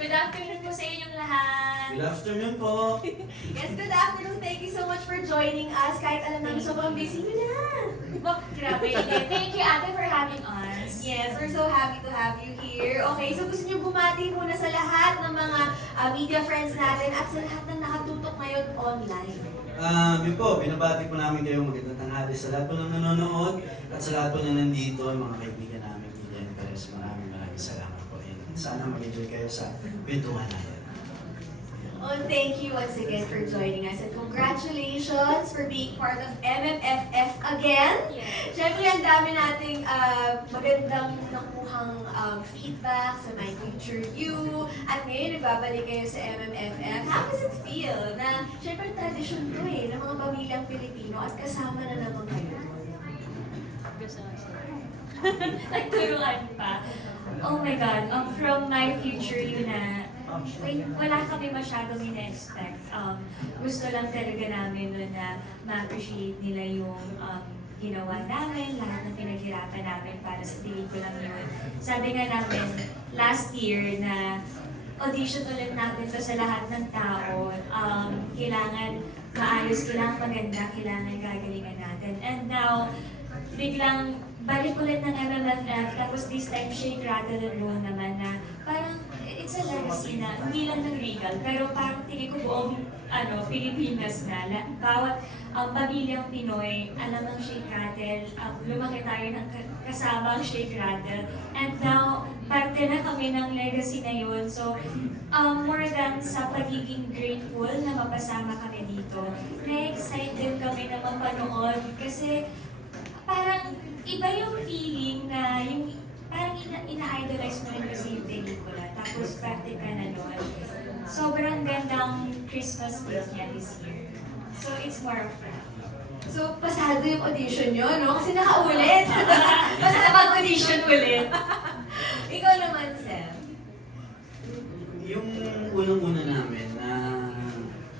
Good afternoon po sa inyong lahat. Good afternoon po. Yes, good afternoon. Thank you so much for joining us. Kahit alam namin sobrang busy nyo na. Grabe. Thank you, Ate, for having us. Yes, we're so happy to have you here. Okay, so gusto nyo bumati muna sa lahat ng mga media friends natin at sa lahat ng nakatutok ngayon online. Yun po, binabati po namin kayo magandang tanghali sa lahat po ng nanonood at sa lahat po na nandito, yung mga kaibigan namin, Media and Press. Maraming salamat po. And sana mag-enjoy kayo sa pintuan natin. Oh, thank you once again for joining us and congratulations for being part of MMFF again. Yes. Siyempre, ang dami nating magandang nakuhang feedback sa My Future You. At ngayon, nagbabalik kayo sa MMFF. How does it feel na, siyempre, tradisyon to ng mga pamilyang Pilipino at kasama na naman kayo? Nagturuan pa. Oh my God, from My Future You na, wala kami masyadong ina-expect. Gusto lang talaga namin nun na ma-appreciate nila yung ginawa namin, lahat ng pinaghirapan namin para sa pelikulang yun. Sabi nga namin, last year na audition ulit natin to sa lahat ng tao. Kailangan maayos, kailangan maganda, kailangan gagalingan natin. And now, biglang balik ulit ng MMFF, tapos this time Shake, Rattle, and Roll naman na parang it's a legacy na hindi lang ng Regal, pero parang tingin ko buong Pilipinas na. Bawat pamilyang Pinoy, alam ang Shake, Rattle, lumaki tayo ng kasama ang Shake, Rattle, and now parte na kami ng legacy na yun. So, more than sa pagiging grateful na mapasama kami dito, na-excite din kami na mapanood kasi parang iba yung feeling na yung parang ina-idolize mo rin kasi yung pelikula. Tapos practical na nun. Sobrang gandang Christmas gift niya this year. So it's more of that. So, pasado yung audition nyo, no? Kasi nakaulit. Basta napag-audition ulit. Ikaw naman, Seth. Yung unang-una namin na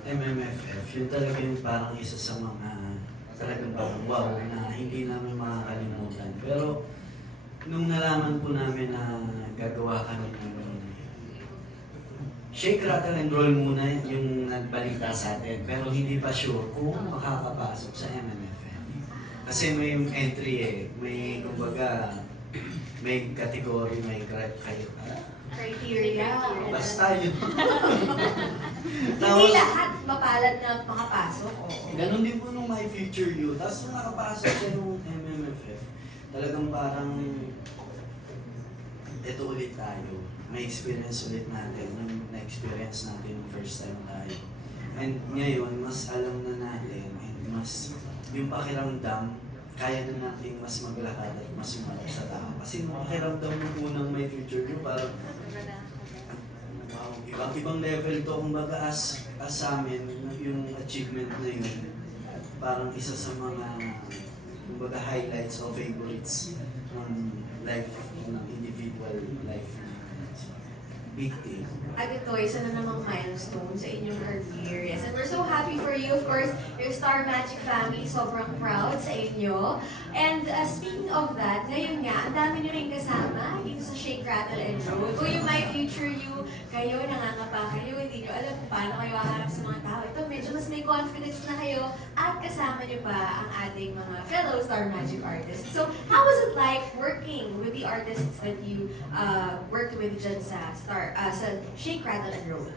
MMFF, yun talaga yung parang isa sa mga talagang parang wow na hindi namin makakalimutan. Pero nung nalaman po namin na gagawa kami ng Shake, Rattle, and Roll muna yung nagbalita sa atin. Pero hindi pa sure kung makakapasok sa MMFF. Kasi may entry may kumbaga, may category, may Criteria. basta yun. Hindi lahat mapalad na makapasok. Ganon din po nung My Future You. Tapos nung nakapasok siya nung MMFF, talagang parang ito ulit tayo. May experience ulit natin, yung na-experience natin yung first time tayo. And ngayon, mas alam na natin, and mas yung pakiramdam, kaya na natin mas maglakad at mas umarap sa tao. Kasi nung pakiramdam ng unang My Future You, parang wow, ibang level to. Kumbaga as sa amin, yung achievement na yun, parang isa sa mga kumbaga highlights o favorites ng life, ng individual life. Big deal. At ito, isa na namang milestone sa inyong career. Yes, and we're so happy for you. Of course, your Star Magic family, sobrang proud sa inyo. And speaking of that, ngayon nga, ang dami nyo rin kasama dito sa Shake, Rattle, and Roll. Kung yung My Future You, kayo, nangangapa kayo, hindi nyo alam kung paano kayo haharap sa mga tao. Ito, medyo mas may confidence na kayo at kasama nyo pa ang ating mga fellow Star Magic artists. So, how was it like working with the artists that you worked with dyan sa sa Shake, Rattle, and Roll?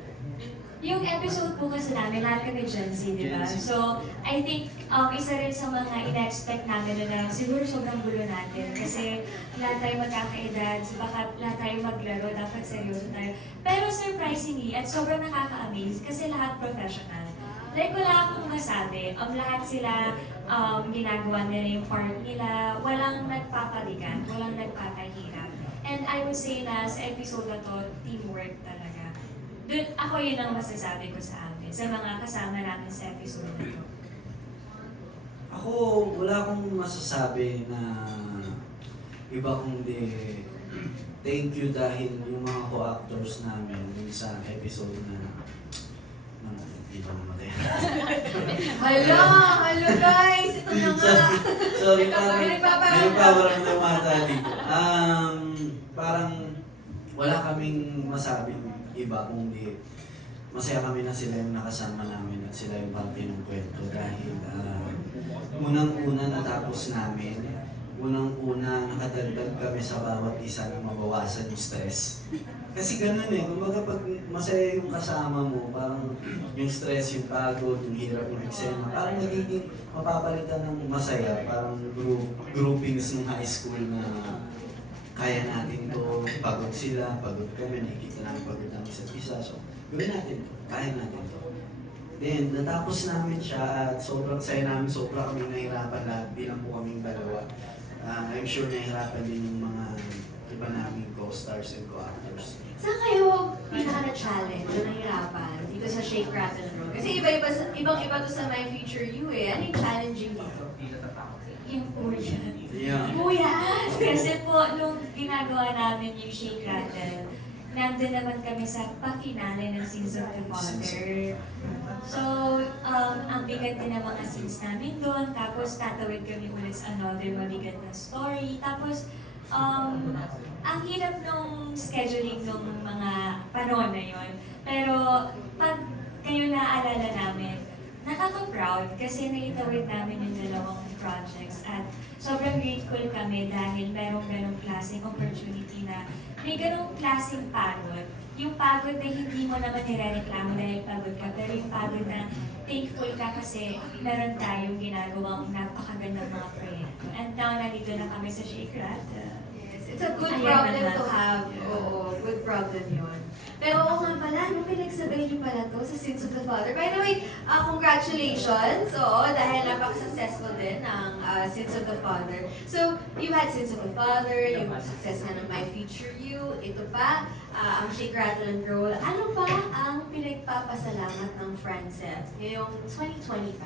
Yung episode po kasi namin, lahat kami Gen Z, di ba? Gen Z. So, I think isa rin sa mga ina-expect namin na siguro sobrang gulo natin. Kasi lahat tayo magkakaedad, so baka lahat tayo maglaro, dapat seryoso tayo. Pero surprisingly, at sobrang nakaka-amaze, kasi lahat professional. Like, wala akong masabi. Lahat sila ginagawa nila yung part nila. Walang nagpapaligan, walang nagpapahirap. And I would say na sa episode na to, teamwork talaga. Ako yun ang masasabi ko sa amin, sa mga kasama namin sa episode na to. Ako, wala akong masasabi na iba kundi thank you dahil yung mga co-actors namin yung sa episode na iba namatay. Hala guys, ito na nga. Sorry, May parang nagpaparamdam. may nagpaparamdam ata dito. Parang wala kaming masabing iba kundi masaya kami na sila yung nakasama namin at sila yung parte ng kwento dahil unang-una natapos namin, unang-una nakadagdag kami sa bawat isa na mabawasan yung stress. Kasi ganun kumbaga pag masaya yung kasama mo, parang yung stress, yung pagod, yung hirap ng eksena, parang nagiging mapapalitan ng masaya, parang groupings ng high school na kaya natin to, pagod sila, pagod kami, nakikita namin pagod ng isa't isa. So, gawin natin to, kaya natin to. Then, natapos namin siya at sobrang saya namin, sobrang kami nahirapan lahat bilang po kaming dalawa. I'm sure nahirapan din yung mga iba naming co-stars and co-actors. Saan kayo pinaka-na-challenge o nahirapan dito sa Shake, Rattle, Roll? Kasi ibang-iba to sa My Future You eh. Ano yung challenging dito? Yung Korean. Yeah. Kuya! Kasi po, nung ginagawa namin yung Shake Rattle, nandun naman kami sa pa-finale ng Sins of the Father. So, ang bigat din ng mga scenes namin doon. Tapos, tatawid kami ulit sa another mabigat na story. Tapos, ang hirap nung scheduling nung mga panahon na yun. Pero, pag kayo naaalala namin, nakaka-proud kasi naitawid namin yung dalawang projects at sobrang grateful kami dahil merong ganong klaseng opportunity na may ganong klaseng pagod. Yung pagod na hindi mo naman nirereklamo dahil pagod ka, pero yung pagod na thankful ka kasi meron tayong ginagawang napakagandang mga proyekto. And now, nandito na kami sa Shake Rattle. Yes, it's a good Ayan problem naman. to have. Oo, good problem yun. Pero oo nga pala, no, pinagsabay niyo pala to sa Sins of the Father. By the way, congratulations! Oo, dahil napaka-successful din ng Sins of the Father. So, you had Sins of the Father, yung success nga ng My Future You, ito pa, ang Shake, Rattle, and Roll. Ano pa ang pinagpapasalamat ng Francet ngayong 2025?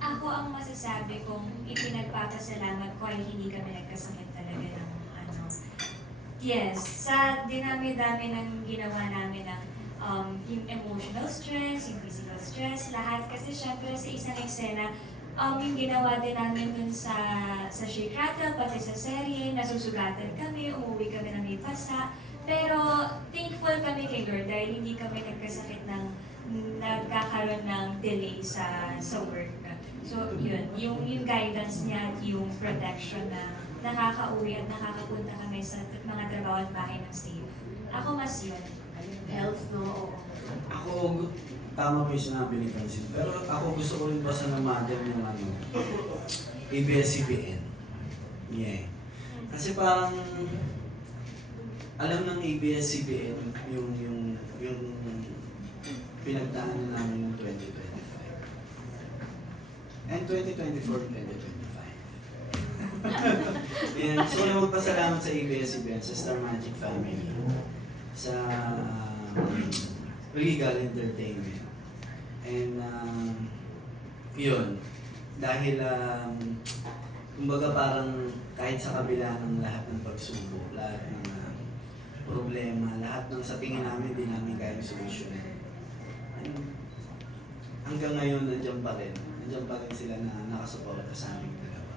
Ako ang masasabi kong ipinagpapasalamat ko ay hindi kami nagkasakit talaga ng ano. Yes, sa dinami-dami ng ginawa namin ng yung emotional stress, yung physical stress, lahat. Kasi syempre sa isang eksena, yung ginawa din namin dun sa Shake Rattle, pati sa serye, nasusugatan kami, umuwi kami na may pasa. Pero thankful kami kay Lord dahil hindi kami nagkasakit ng nagkakaroon ng delay sa work. So yun, yung guidance niya at yung protection na nakakauwi at nakakapunta kami sa mga trabaho at bahay ng safe. Ako mas yun. Health, no? Ako, tama mo yung sinabi ni Francine, pero ako gusto ko rin pasalamatan yung ABS-CBN. Yeah. Kasi parang, alam ng ABS-CBN yung pinagdaanan namin ng 2025. And 2024, 2025. Yan. So, magpasalamat sa ABS-CBN, sa Star Magic Family, sa Regal Entertainment. And, yun. Dahil, kumbaga parang kahit sa kabila ng lahat ng pagsubok, lahat ng problema, lahat ng sa tingin namin, hindi namin kayang solusyonan. Hanggang ngayon, nandiyan pa rin. Nandiyan pa rin sila na nakasuporta sa aming dalawa.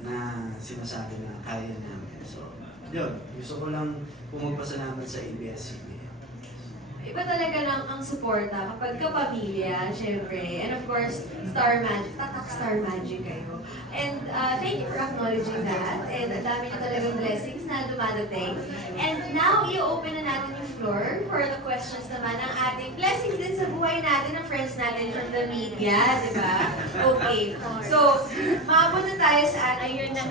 Na sinasabi na kaya namin. So, yun. Gusto ko lang pumagpasalamat sa ABS-CBN. Iba talaga lang ang suporta kapag kapamilya, syempre. And of course, Star Magic. Tatak Star Magic kayo. And thank you for acknowledging that. And ang dami na talagang blessings na dumadating. And now, i-open na natin yung floor for the questions naman ng ating blessings din sa buhay natin, ng friends natin from the media, di ba? Okay. So, maabot na tayo sa ating ng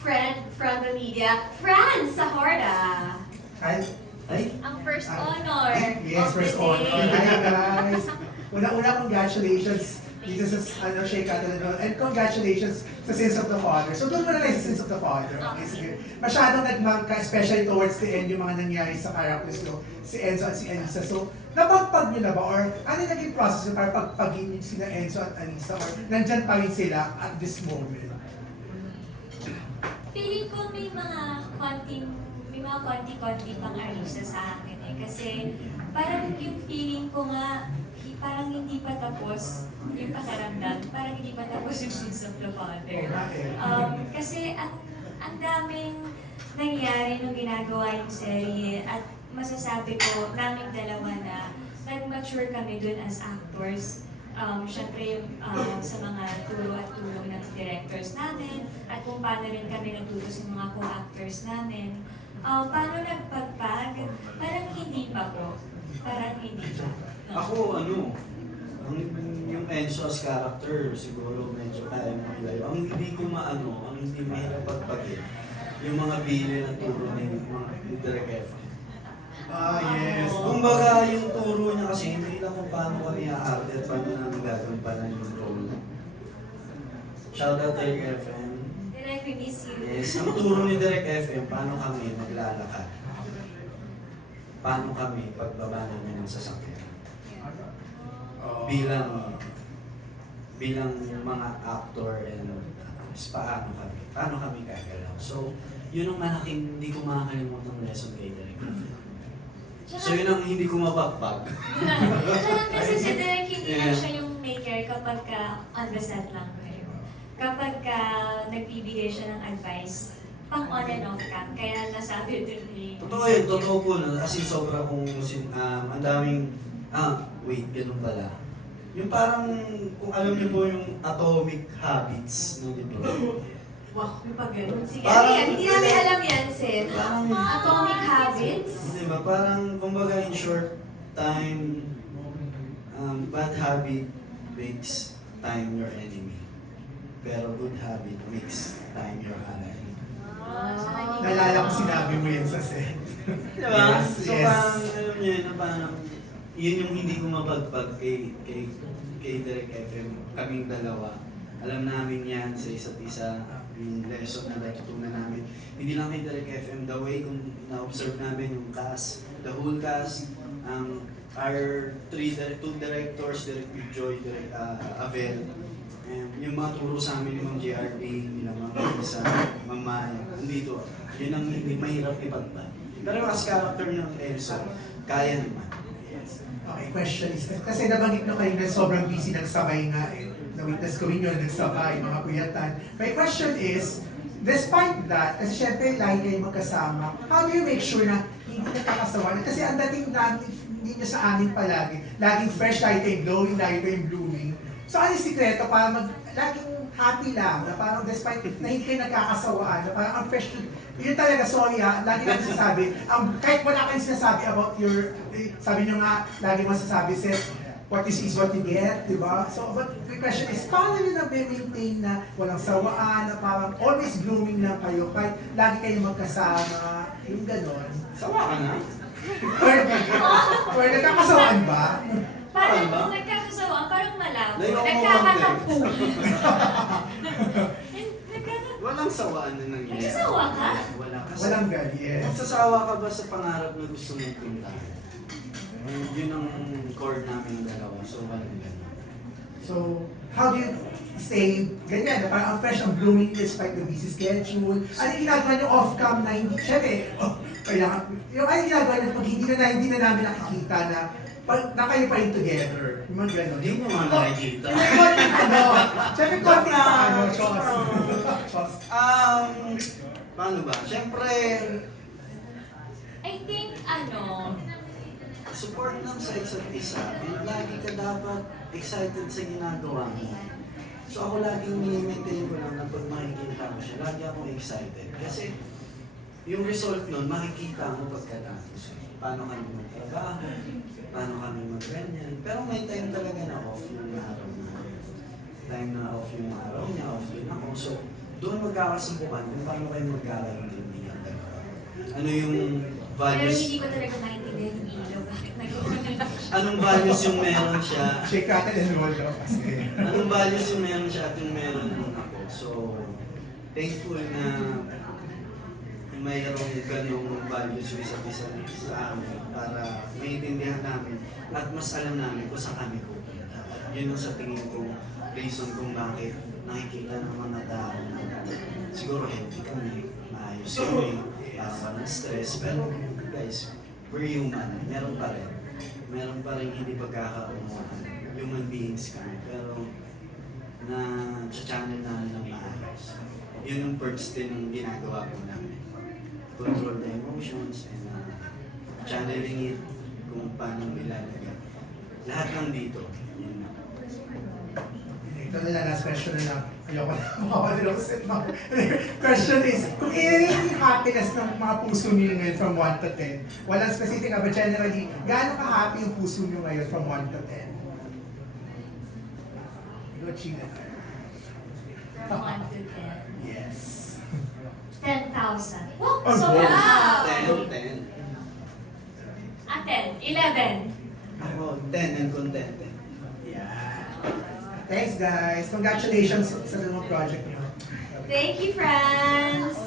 friend from the media, Franz Sahorda. Hi. Ay! Ang first honor. Yes, of the first honor. day. Hi guys. Una-una, congratulations dito sa Shake Rattle, and congratulations sa Sins of the Father. So doon muna tayo sa Sins of the Father. Okay, sige. Masyadong nagmangka, especially towards the end, yung mga nangyari sa characters nyo, si Enzo at si Anissa. So, napagpag nyo na ba? Or ano yung naging process nyo para pagpagin nyo sila Enzo at Anissa? Or nandyan pa rin sila at this moment? Feeling ko may mga konti-konti pang arisa sa akin eh. Kasi parang yung feeling ko nga, parang hindi pa tapos yung pakiramdam. Parang hindi pa tapos yung Sins of the Father. Kasi ang daming nangyari nung ginagawa yung serye at masasabi ko naming dalawa na nag-mature kami dun as actors. Siyempre yung sa mga turo at tulong ng directors namin at kung paano rin kami nagturo sa mga co-actors namin. Paano nagpagpag? Parang hindi pa po. Parang hindi pa. Ako, yung Enzo as character, siguro medyo kaya mo ilayo. Ang hindi ko ang hindi mahirap pagpagin, yung mga bili ng turo ni Direk F. Yes. Kumbaga, yung turo niya kasi hindi lang kung paano kami aarte at paano namin gagawin para yung role. Shout out Direk FM. Direk, we miss you. Yes, ang turo ni Direk FM, paano kami maglalakad. Paano kami pagbaba namin ng sasakyan. Bilang mga actor and paano kami gagalaw. So, yun ang malaking hindi ko makakalimutan lesson kay Direk. So, yun ang hindi ko mapagpag. Tsaka kasi si Direk, hindi lang Yeah. siya yung maker kapag on the set lang kayo. Kapag nagbibigay siya ng advice, pang on and off cam, kaya nasabi din ni... Totoo yun, totoo po. As in, sobra kung ang daming, ganun pala. Yung parang, kung alam niyo po yung Atomic Habits ng libro. Wow, yung pag ganun. Sige, Parang- hindi namin alam yan, Sid. Parang, Atomic Habits. di ba, parang, kumbaga in short time, bad habit makes time your enemy. Pero good habit makes time your ally. Naalala ko sinabi mo yan sa set. Diba? Yes, So yes. parang, alam niyo yun, na parang, yun yung hindi ko mapagpag kay Direk FM, kaming dalawa. Alam namin yan sa isa't isa, yung lesson na natutunan namin. Hindi lang kay Direk FM, the way kung na-observe namin yung cast, the whole cast, our two directors, Direk Joy, Direk Avel, yung mga turo sa amin ng JRD, nila mga sa Mama, dito, yun ang hindi mahirap ipagpag. Pero as character ng Enzo, kaya naman. Okay, question is, kasi nabanggit nyo kayo na sobrang busy nagsabay nga eh. Na-witness ko rin yun, nagsabay, mga kuyatan. My question is, despite that, kasi syempre lagi kayo magkasama, how do you make sure na hindi nagkakasawa? Kasi ang dating namin, hindi nyo sa amin palagi, laging fresh tayo kayong glowing, tayo kayong blooming. So ano yung sikreto para laging happy lang, na parang despite na hindi kayo nagkakasawaan, na parang ang fresh, yun talaga, sorry lagi natin sinasabi, kahit wala kayong sinasabi about your, sabi nyo nga, lagi masasabi, Seth, what you see is what you get, di ba? So, but the question is, paano nyo na-maintain na walang sawaan, na parang always blooming lang kayo, kahit lagi kayo magkasama, yung ganon. Sawa ka na? Or nagkakasawaan ba? Parang Ba? nagkakasawaan, parang malabo. Layo mo Nagkakatampuhan. Walang sawaan na nangyayari. Nagsasawa ka? Wala. Kasi, Walang God, yes. magsasawa ka ba sa pangarap na gusto mong puntahan? Yun ang core namin ng dalawa. So, walang ganun. So, how do you stay ganyan, na parang ang fresh, ang blooming despite the busy schedule? Ano yung ginagawa nyo off-cam na hindi, syempre, kailangan, yung ano yung ginagawa nyo pag hindi na namin nakikita na na kayo pa rin together. Yung mga gano'n. Hindi mo nga nakikita. Yung konting syempre konting chos. Paano ba? Siyempre, I think, support lang sa isa't isa. And lagi ka dapat excited sa ginagawa mo. So ako laging maintain ko lang na pag makikita ko siya, lagi akong excited. Kasi yung result nun, makikita mo pagkatapos. Paano kami magtrabaho, paano kami magganyan. Pero may time talaga na off yung araw na. Time na off yung araw niya, off din ako. So doon magkakasubukan kung paano kayo magkakaintindihan talaga. Ano yung pero values, hindi ko talaga maintindihan yung ilaw. Bakit nag-uuna siya? anong values yung meron siya, Shake natin and roll daw kasi. anong values yung meron siya at yung meron nun ako. So, thankful na mayroong ganong values yung isa't isa sa amin para maintindihan namin at mas alam namin kung saan kami pupunta. At yun ang sa tingin ko reason kung bakit nakikita ng mga tao na siguro healthy kami, maayos kami, walang stress, pero guys, we're human, meron pa rin hindi pagkakaunawaan, human beings kami, pero na channel namin ng maayos. Yun ang perks din ng ginagawa po namin. control the emotions and channeling it kung paano ilalagay. Lahat ng dito. Yun na. Ito na lang, last question na lang. Ayoko na makawalit ako. Question is, kung i-rate yung happiness ng mga puso niyo ngayon from 1 to 10, walang specific but generally, gaano ka-happy yung puso niyo ngayon from 1 to 10? Ikaw, China. From 1 to 10. Yes. 10,000. Wow! Oh, So, wow! 10, 10. 10. 11. Ako, 10 and contented. Yeah. Thanks, guys. Congratulations sa mga project niyo. Thank you, friends!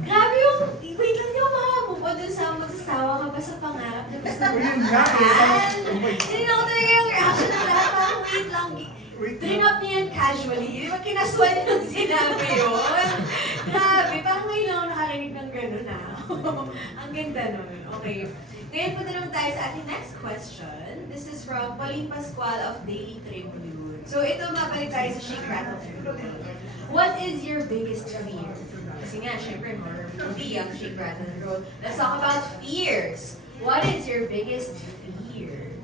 Grabe yung, wait lang yung makamove on dun sa magsasawa ka ba sa pangarap na gusto mo. Yun nga eh. Oh my God. Tinignan ko talaga yung reaction ng lahat. Parang wait lang. Bring up niya yan casually. Di ba kinasuan niya nung sinabi yun? Grabe, parang ngayon lang ako nakarinig ng gano'n na. Ang ganda nun. Okay. Ngayon punta naman tayo sa ating next question. This is from Pauline Pascual of Daily Tribune. So ito, mabalik tayo sa Shake Rattle Tribune. What is your biggest fear? Kasi nga, syempre, horror movie ang Shake Rattle Roll. Let's talk about fears. What is your biggest fear?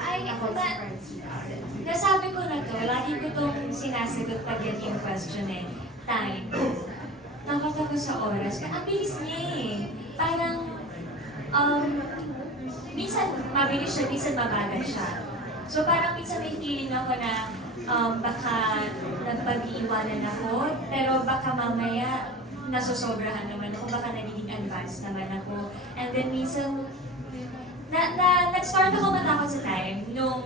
Ay, Ako na, si Francis. nasabi ko na to, lagi ko tong sinasagot pag yan yung question eh. Time. Nakatapos sa oras. Ang bilis niya eh. Parang, minsan mabilis siya, minsan mabagal siya. So parang minsan may feeling ako na baka nagpag-iiwanan ako, pero baka mamaya nasosobrahan naman ako, baka nagiging advanced naman ako. And then minsan, nag-start ako matakot sa time nung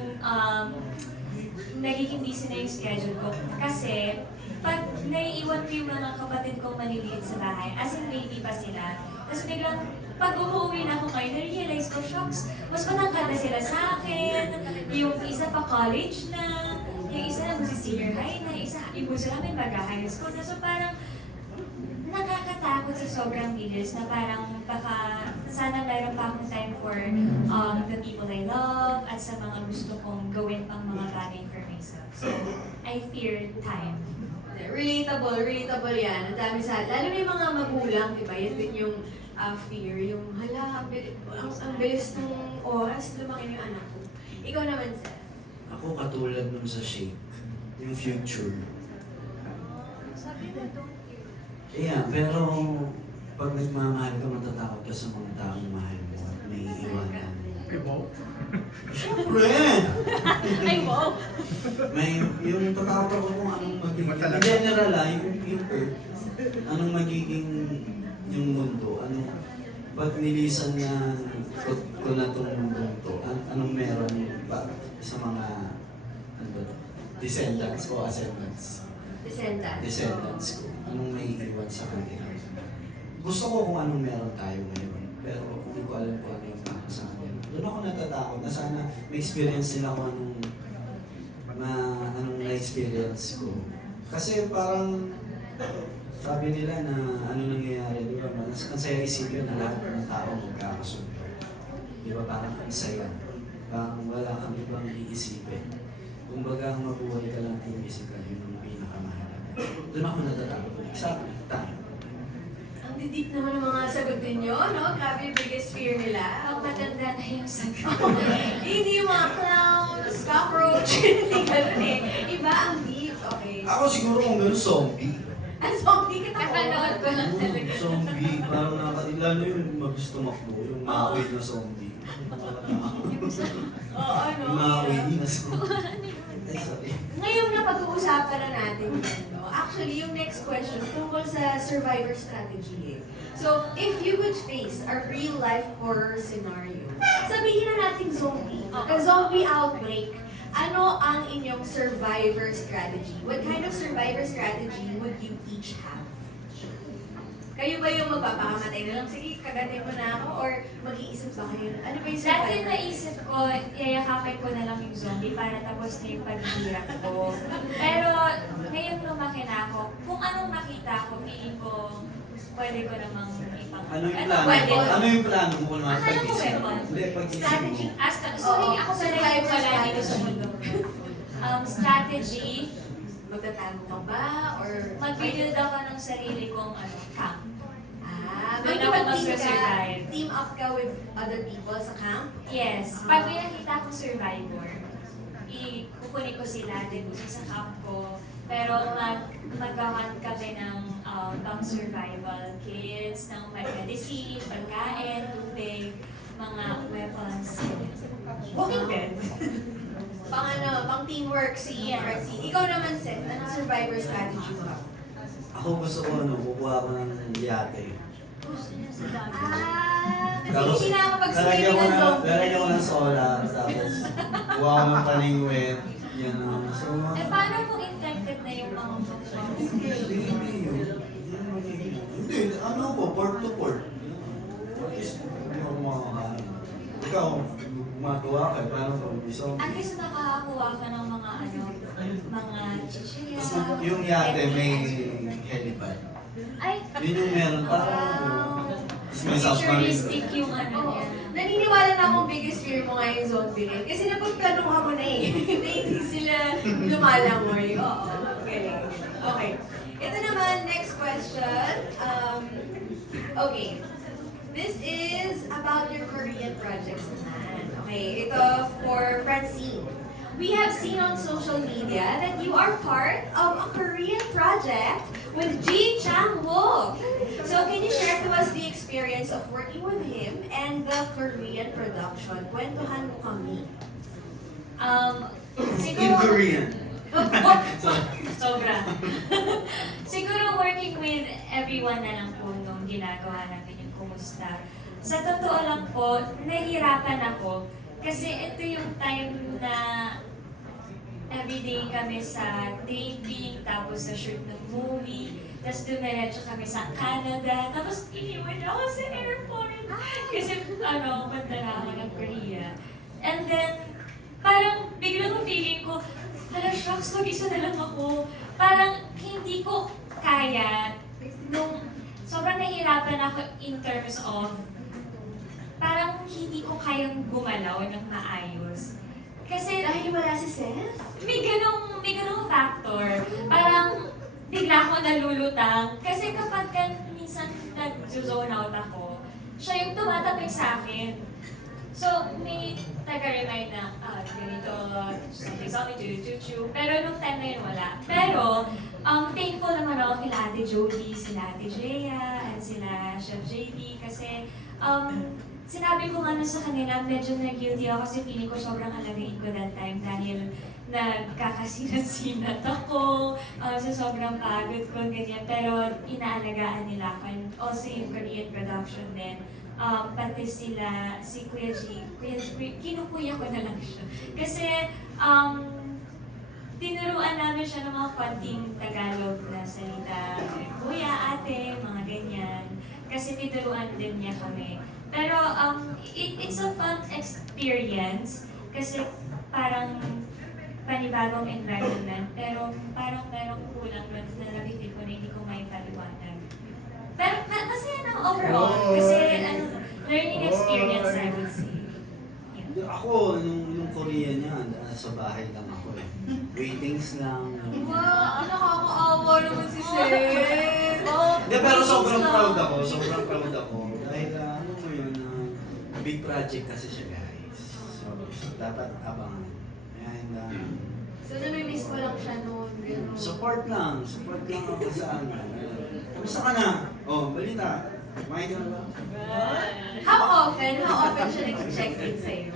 nagiging busy na yung schedule ko. Kasi pag naiiwan ko yung mga kapatid kong maliliit sa bahay, as in baby pa sila, tapos biglang pag umuwi na ako ngayon, na-realize ko, shocks, mas matangkad na sila sa akin, yung isa pa college na, yung isa na mag-senior high na, yung gusto namin mag-high school na. So parang, nakakatakot sa sobrang bilis na parang baka sana meron pa akong time for the people I love at sa mga gusto kong gawin pang mga bagay for myself. So, I fear time. Relatable yan. Ang dami sa, lalo na yung mga magulang, di ba? Yan din yung fear, yung hala, ang bilis ng oras, lumaki na yung anak ko. Ikaw naman, Seth. Ako katulad nun sa Shake, yung future. Sabi mo, don't Yeah, pero pag nagmamahal ka, matatakot ka sa mga taong mahal mo at may iiwanan. Remote? Siyempre! Ay, wow! May, yung tatakot ako kung anong magiging, Iba talaga. in general yung Earth, anong magiging yung mundo, anong, pag nilisan na ko na itong mundong to, anong meron pa sa mga, ano ba, descendants o ascendants? Descendants ko. Anong may iwan sa kanila. Gusto ko kung anong meron tayo ngayon, pero hindi ko alam kung ano yung para sa kanila. Doon ako natatakot na sana may experience nila kung anong na-experience ko. Kasi parang sabi nila na ano nangyayari, di ba? Ang saya isipin na lahat ng tao magkakasundo. Di ba? Parang ang saya. Parang wala kang ibang iisipin. Kumbaga, ang mabuhay ka lang physical, yun ang pinakamahalaga. Doon ako natatakot. Exactly, tayo. Ang didik naman ng mga sagot ninyo, no? Grabe yung biggest fear nila. Ang maganda na yung sagot. Hindi yung mga clowns, cockroach, hindi ganun eh. Iba ang deep, okay. Ako siguro kung gano'n zombie. Ang zombie ka Nakanood ko lang talaga. Zombie, parang lalo yung magusto makbo, yung maaway na zombie. Oo, ano? Yung maaway na zombie. Ay, sorry. Ngayon na pag-uusapan na natin yan, no? Actually, yung next question tungkol sa survivor strategy. So, if you could face a real-life horror scenario, sabihin na natin zombie, a zombie outbreak, ano ang inyong survivor strategy? What kind of survivor strategy would you each have? Kayo ba yung magpapakamatay na lang? Sige, kagatin mo na ako? Or mag-iisip ba kayo? Ano ba yung Dati survivor? naisip ko, yayakapin ko na lang yung zombie para tapos na yung paghihirap ko. Pero ngayong lumaki na ako, kung anong makita ko, feeling ko pwede ko namang ipang... Ano yung plano pwede mo? ko? Ano yung plano mo kung naman Akala ko pag-isip mo? weapon. Hindi, pag-isip Strategy. mo. Sorry, Oo, ako pala yung survivor wala dito sa strategy. mundo. Strategy, Magtatago ka ba? Or Mag-build ako ng sarili kong camp. Doon ako magkipag-team ka, mag-survive. team up ka with other people sa camp? Yes. Pag may nakita akong survivor, kukunin ko sila din sa camp ko. Pero mag-hunt kami ng pang survival kits, ng medicine, pagkain, tubig, mga weapons. Walking dead. Pang teamwork si Yes. Francine. Ikaw naman, Seth, anong survivor strategy mo? Ako gusto ko, kukuha ko ng yate. Kasi hindi na ako pag-swimming ng zombie. lalagyan ko ng solar, tapos kuha ko ng palingwet. Yan ang so... Paano kung infected na yung mga Hindi, ano ko, port to port. At least, ano mga ikaw, gumagawa ka, paano ko, isang... At least nakakakuha ka ng mga mga chichirya. Yung yate may helipad. Ay, Yun yung meron pa. Tapos may submarine. futuristic yung Oo. niya. Naniniwala na akong biggest fear mo nga yung zombie rin. Kasi napagplanuhan mo na eh. Na hindi sila lumalangoy. Oo. Galing. Okay. Ito naman, next question. Okay. This is about your Korean projects naman. Okay. Ito for Francine. We have seen on social media that you are part of a Korean project with Ji Chang-wook. So can you share to us the experience of working with him and the Korean production? Kwentuhan mo kami. In Siguro, Korean. sobra. Siguro working with everyone na lang po nung ginagawa natin yung kumusta. Sa totoo lang po, nahihirapan ako kasi ito yung time na everyday kami sa taping, tapos sa shoot ng movie, tapos dumiretso kami sa Canada, tapos iniwan ako sa airport. Kasi punta na ako ng Korea. And then, parang biglang feeling ko, shucks, mag-isa na lang ako. Parang hindi ko kaya nung sobrang nahihirapan ako in terms of parang hindi ko kayang gumalaw ng maayos. Kasi Dahil wala si Seth? may ganong factor. Parang bigla ako nalulutang. Kasi kapag minsan nag-zone out ako, siya yung tumatapik sa akin. So, may taga-remind na, ganito, something, chu-chu-chu. Pero nung time na yun, wala. Pero, thankful naman ako kila Ate Jody, sila Ate Jaya, and sila Chef JB. Kasi, sinabi ko nga sa kanila, medyo nag-guilty ako kasi feeling ko sobrang alagain ko that time dahil nagkakasinat-sinat ako, sa sobrang pagod ko, ganyan. Pero inaalagaan nila ako. And also yung Korean production din. Pati sila, si Kuya G, kinukuya ko na lang siya. Kasi, tinuruan namin siya ng mga konting Tagalog na salita. Kuya, ate, mga ganyan. Kasi tinuruan din niya kami. Pero, it's a fun experience. Kasi parang panibagong environment. Pero parang merong kulang na nabifeel ko na hindi ko may paliwanag. Pero masaya na overall. Kasi learning experience, I would say. Yeah. Ako, nung Korea niya, sa bahay lang ako eh. Waitings lang. Wow, nakakaawa naman si Seth. Hindi, pero sobrang proud ako. Sobrang proud ako. Dahil ano mo yun, big project kasi siya guys. So dapat abangan. And, So, nami-miss ko lang siya noon. Gano'n. support lang ako sa ano. Kamusta ka na? Oh, balita. Kumain ka na ba? How often siya nag-check in sa'yo?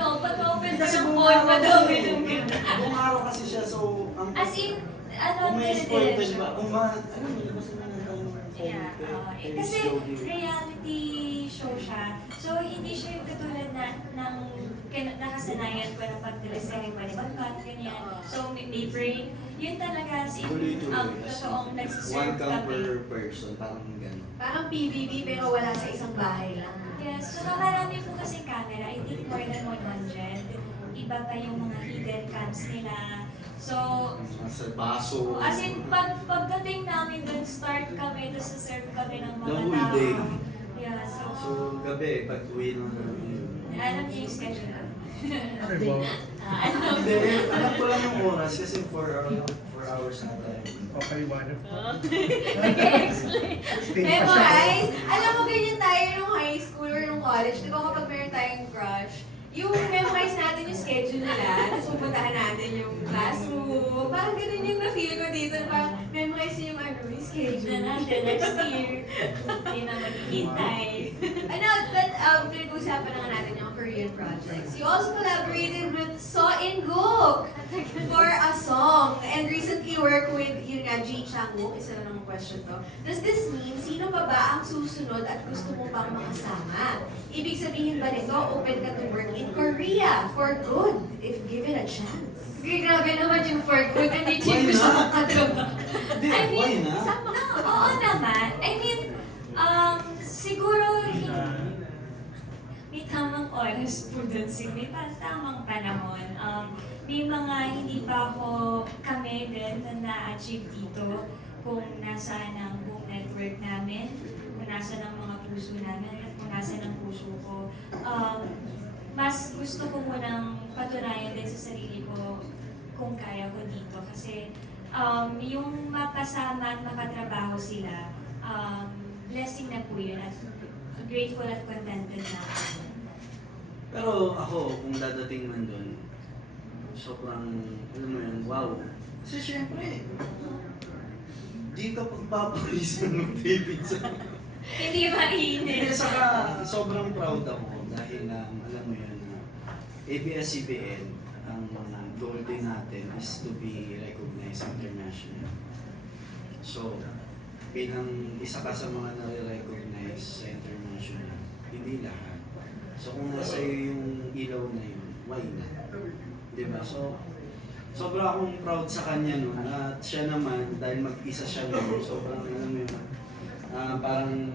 Pag-open ko Kasi ng buong phone, araw madami kasi- ng ganda. buong araw kasi siya, so As in, kung may spoiled dire-diretso. ba? Kung ano, labas naman ang Yeah, kasi reality show siya. So, hindi siya yung katulad ng nakasanayan ko ng pag-teleserye pa, di ba? Ganyan. So, may brain. Yun talaga si totoong One nagsiserve cam kami. per person, parang gano'n. Parang PBB pero wala sa isang bahay lang. Yes, saka marami po kasi camera. I think more than 100. Iba pa yung mga hidden cams nila. So, Sa baso. as in, pagdating namin dun, start kami, tapos serve kami ng mga The whole tao. day. Yeah, so, So, gabi, pag uwi ng... alam niyo yung schedule namin. Okay, wow. Alam Hindi, alam ko lang yung oras kasi 4 4 hours na tayo. Okay, wonderful. Nag-explain. Stay pa siya. Memorize. Alam mo, ganyan tayo nung high school or nung college. Di ba kapag meron tayong crush, yung memorize natin yung schedule nila, tapos pupuntahan natin yung classroom. Parang ganun yung na-feel ko dito. Parang memorize yung yung schedule. Na natin next year. Hindi na maghihintay. Ano, but pinag-usapan na nga natin yung Korean projects. You also collaborated with So In-guk for a song. And recently worked with, yun nga, Ji Chang-wook. Isa na ng question to. Does this mean, sino pa ba ang susunod at gusto mo pang makasama? Ibig sabihin ba nito, open ka to work in Korea for good, if given a chance? Okay, grabe naman yung for good. Hindi Why yung gusto not? kong katrabaho. Hindi, why not? No, oo naman. I mean, siguro may tamang oras po dun. May tamang panahon. May mga hindi pa ako kami din na na-achieve dito kung nasa ng buong network namin, kung nasa ng mga puso namin, at kung nasa ng puso ko. Mas gusto ko munang patunayan din sa sarili ko kung kaya ko dito. Kasi yung mapasama at makatrabaho sila, blessing na po yun at grateful at contented na ako. Pero ako, kung dadating man doon, sobrang, alam mo yun, wow. Kasi syempre, di ka pagpapawisan ng TV sa... Hindi mainit. Hindi, saka sobrang proud ako dahil alam mo yun, ABS-CBN, ang goal din natin is to be recognized internationally. So, bilang isa ka sa mga nare-recognize sa international, hindi lahat. So kung nasa iyo yung ilaw na yun, why not? Diba? So, sobra akong proud sa kanya nun. At siya naman, dahil mag-isa siya nun, sobrang alam mo yun, parang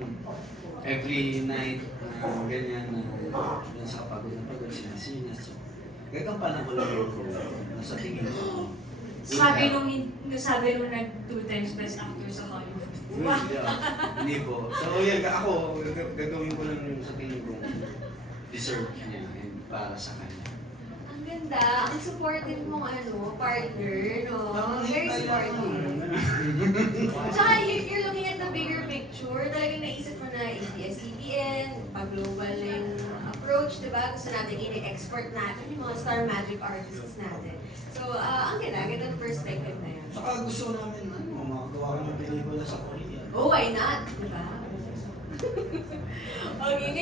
every night, ganyan na yun sa pagod na pagod, sinasinat. So, gagang panahon ko lang yung nasa tingin ko. Sabi nung nag 2 times best actor sa Hollywood. Hindi po. So, yan, ako, gagawin ko lang yung sa tingin ko deserve niya and para sa kanya. Ang ganda, ang supportive mong partner, no? Very supportive. Tsaka you're looking at the bigger picture. Talagang naisip mo na ABS-CBN, pag-global yung approach, di ba? Gusto natin i-export natin yung mga star magic artists natin. So, ang ganda ng perspective na yun. Saka gusto namin, makagawa kami ng pelikula sa Korea. Oh, why not? Di ba? Okay,